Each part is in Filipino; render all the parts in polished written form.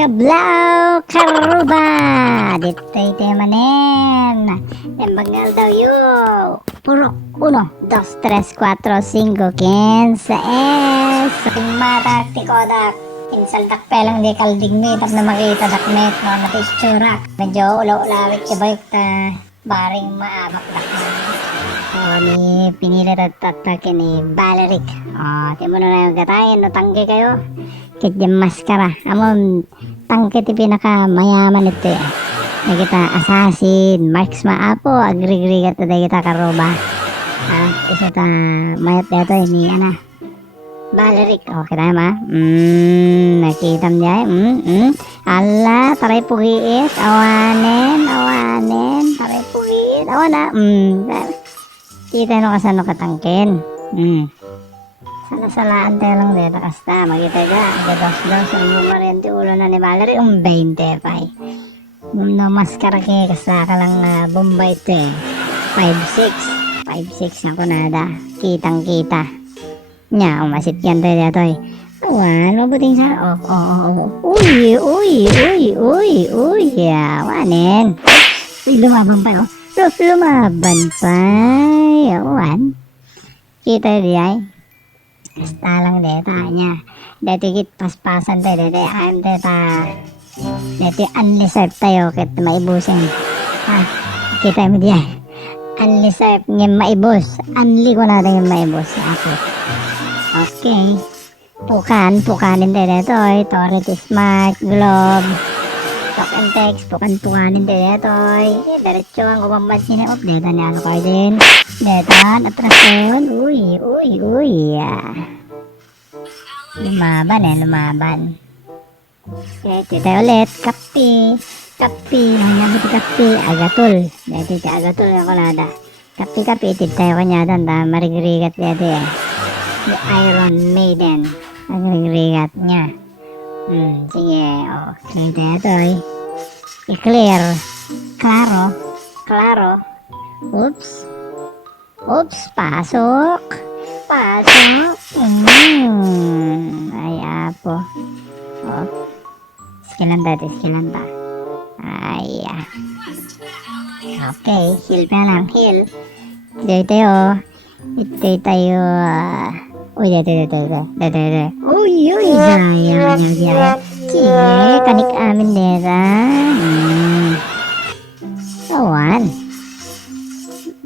Kablaw karuba dito ito manen embangal daw yo puro 1, 2, 3, 4, 5, 15 aking mata tikodak pinsal dakpelang di kaldig mi tap na makita dakmet no na pistura medyo ulaw-ulawit siya balik ta baring maabak dakman ni pinili tatake ni Valeric timo na yung gatayin no tangke kayo kit yung maskara amon tangke ti pinaka mayaman ito kita assassin marks maapo agri-gri ka tayo kita karoba isa ta mayat dito ni Valeric kita ma nakita mo niya ala taray pugiit awanen taray pugiit awana kita no kasano katangken salaan tayo lang dito kasta makita ka dos ang bumarente ulo na ni Valerie 25 no maskara ke kasta ka lang Bombay ito 5'6" ako nada kitang kita nya umasit yan tayo dito awan mabuting sa uy wanen lumaban pa awan kita diay kasta lang deta nya deti kit paspasan tayo deti ayam deta deti unreserved tayo kit maibusin kita mo diya unreserved ng maibus unli ko natin yung maibus ako okay pukanin tayo dito Torret Smart Globe talk and text pukanin tayo dito diretso ang kumambansin ng update na ano kayo din detan atrason uy lumaban dito tayo ulit kapi hanyabi ti kapi agatol dito ti agatol ako nada kapi iti tayo kanya dan marigrigat dito the Iron Maiden marigrigat nya sige okay dito i-clear klaro oops pasok ay apo skilanta ay okay heal pa lang dito tayo dito uy sayang sige kanik amin dera awan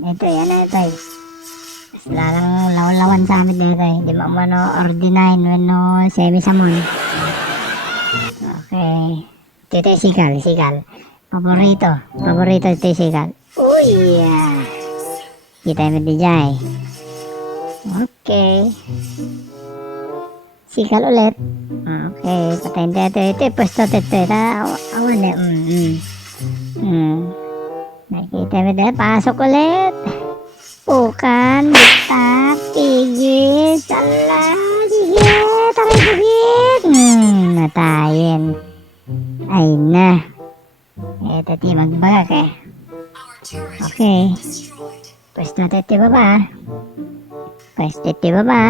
ito lalang lawan sa amin dito di ba ordinine no semi-samon okay ito sikal paborito ito sikal uy kita mo di jay okay sikal ulit okay patayin ito pwesto ito awan nakita mo dito pasok ulit bukan bitak pigit ala sige taray bugit natayin ay na eto ti magbagak okay pwesto ti baba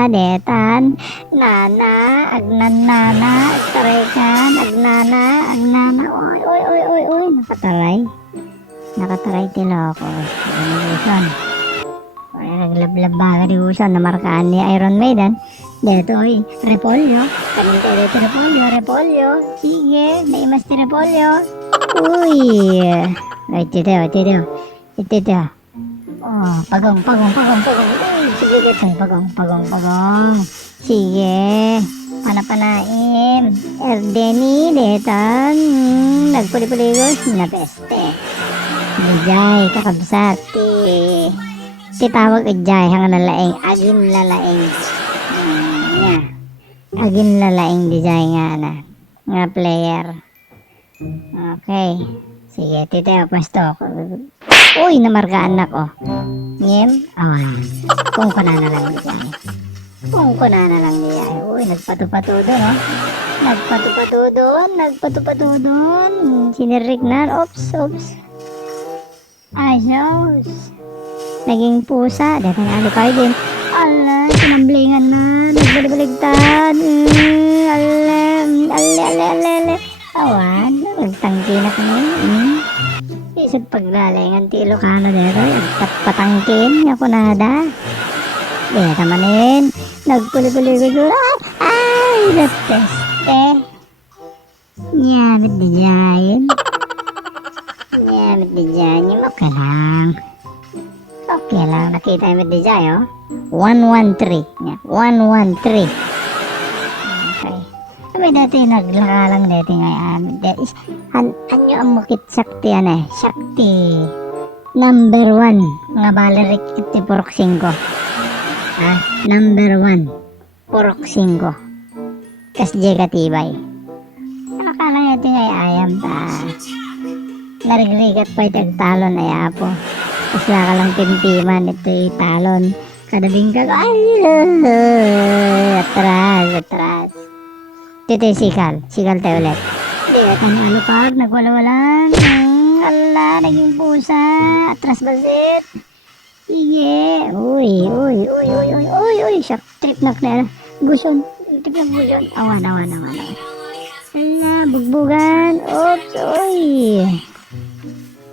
detan agnana tarekan agnana oy nakataray tila ako naglablab baga di usan na markaan ni Iron Maiden dito repolyo sige naimas ti repolyo uy ito pagong uy sige dito pagong sige panapanaim Erdeni detan nagpulipuligos na peste Dijay kakabsat ti tawag ijay hang nalaing agin lalaing dijay nga player okay sige titayo pwesto uy namargaan ako ngem kung ko na lang dijay uy nagpatupatudo doon sinirik na oops ayos naging pusa dahil ano kayo din ala sinamblingan na nagbalik-baligtad ala ale. Awan, nagtangki na kami. Isip paglalingan ti Ilocano dito, patangkin, ako nada. Dito manin, nagpuli-puli-puli, ay, nateste. Nyamit di dyan. Nyamit di dyan, yung okay lang. Okay lang, nakita yung di dyan, oh. 113, 113. Okay. Kami dati naglakalang dati ngayon. Anyo ang mukit sakti sakti. Number 1 nga balarik iti purok 5. Number 1 purok 5. Kas jega tibay. Nakalang iti ngay ayam ta. Narigrigat pa iti talon ay apo. Kas laka lang timpiman iti talon. Kadabing kag atras. Tito sikal tayo ulit. Di, kang alupag, nagwala-walan. Ala, naging pusa. Atras basit. Sige. Uy. Shark trip na kaya. Buson. Trip na buson. Awan. Ala, bugbugan. Oops, uy.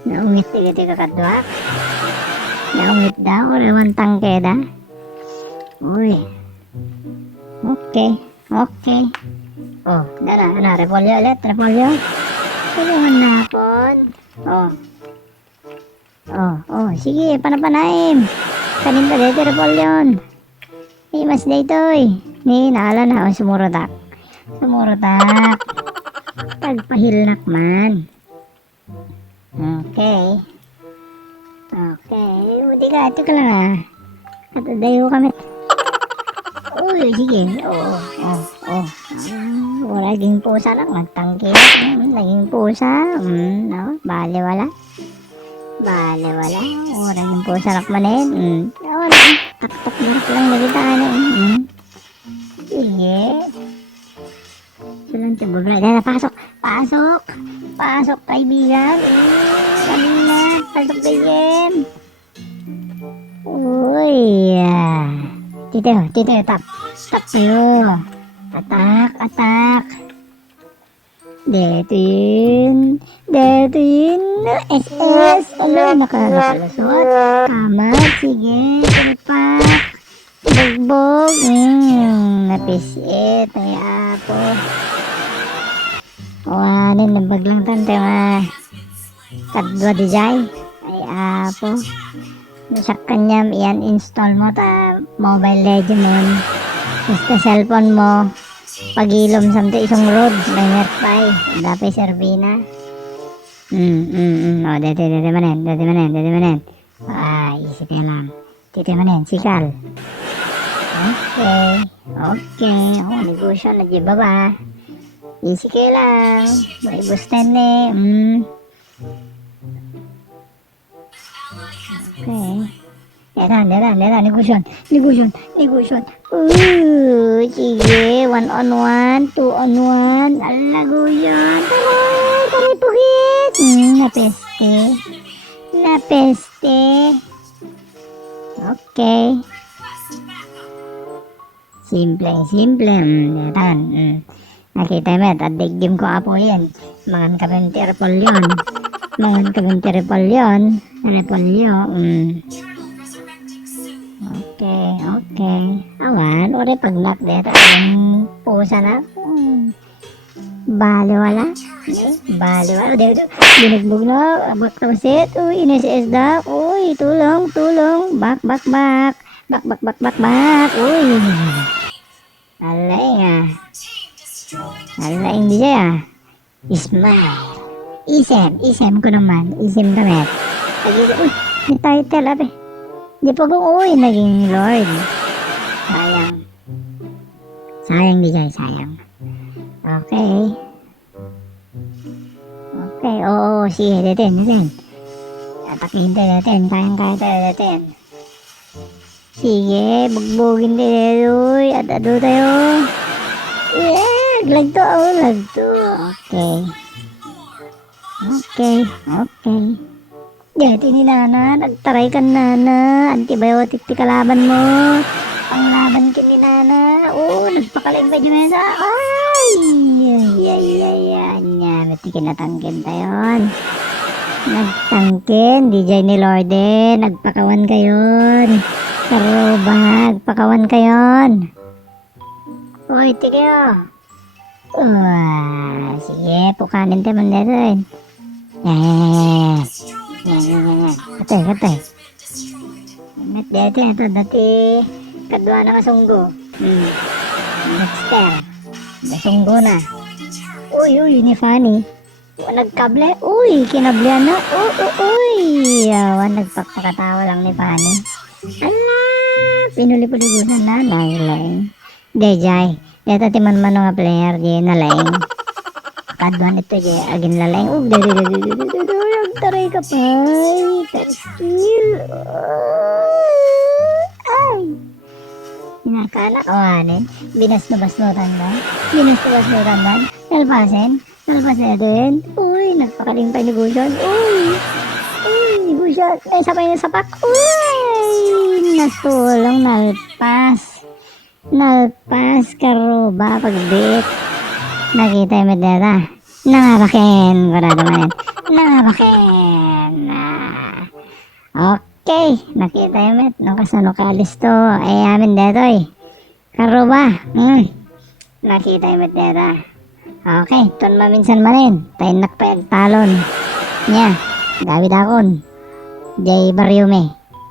Naungit tigiti kakadwak. Naungit daw. Rewan tangke da. Uy. Okay. Oh, repolyo ulit. Tulungan na po. Sige, panapanaim. Kaninta dito repolyon. Mas dito ni naala na, sumurotak. Pagpahilnak man. Okay. Hindi ka, ito ka lang At dayo kami. Uy, sige. Laging pusa lang. Nagtangki. Laging pusa. No? Baliwala. Laging pusa lang manin. Taktok lang nagitaan. Sige. Sulang tibugla. Dahil pasok kaibigan. Pasok kaibigan. Uy. Tito, tap tayo. Atak. Detin. SS. Ala, nakalusot. Kamat, sige. Tiripak. Bugbog. Napisit. Ay apo. Wanin, nabaglang tante kadwa di jay. Ay apo. Sa kanyang iyan install mo Mobile Legend mo. Basta cellphone mo. Pagilom samto isang road. May netpay. Dapay Servina. Dati manen. Isip niya lang. Dito manen, sikal. Okay. Negosyo na di baba. Easy kayo lang. May busten Okay. Yaran. Negosyon. Sige. 1-on-1, 2-on-1. Alaguyon. Taray pugit. Napeste. Okay. Simple. Yaran. Nakita mo, adigdim ko apo yan. Mangan kami repolyon. Okay. Awan, uri pagnak dito. Pusa na. Baliwala. Dito. Binigbog na. Baktasit. Uy, inis da. Uy, tulong. Bak. Uy. Alay hindi siya. Smile. Isem ko naman. Isem kami. Uy, may title abe. Di pa kung naging Lord. Sayang di siya, sayang. Okay. Oo, sige, datin. Atakin natin, kaya natin. Sige, bugbugin din, uy. At tayo. Yeah, lagto. Okay. Dati ni Nana, nagtaray ka Nana. Antibiotic ti kalaban mo. Panglaban ki ni Nana. na. Nagpakaling pa dyan sa. Ay! Ba't kinatangkin tayon? Nagtangkin, DJ ni Lorde. Nagpakawan kayon. Karubag, pakawan kayon. Uy, tigayo. Sige, pukanin tayo man dito eh. Yan. Katay. Met dito ito, dati kadwa na masunggo. Dexter. Masunggo na. Uy, ni Fanny. Nagkable. Uy, kinablihan na. Uy. Nagpakpakatawa lang ni Fanny. Ala, pinuli-puligunan na. Laing. Dejay. Dito timan man nga player di nalaing. Kadwan ito di agin lalaing. Nagtaray ka pa. Ay. Hinakana kawanin. Binas-basnutan ba? Nalpasin din. Uy, nagpakaling pa ni Gusion. Uy, Gusion. Ay, sabay na sapak. Uy, natulong nalpas karuba pagbit. Nakita yung medera. Nangabakin. Kurado manin. Nangabakin. Okay. Nakita yung met. Nung kalis to. Ay amin dito eh. Karuba. Nakita yung medera. Okay. Ton maminsan manin. Tayo nakpag talon. Nya. David akon. Jay Barriume.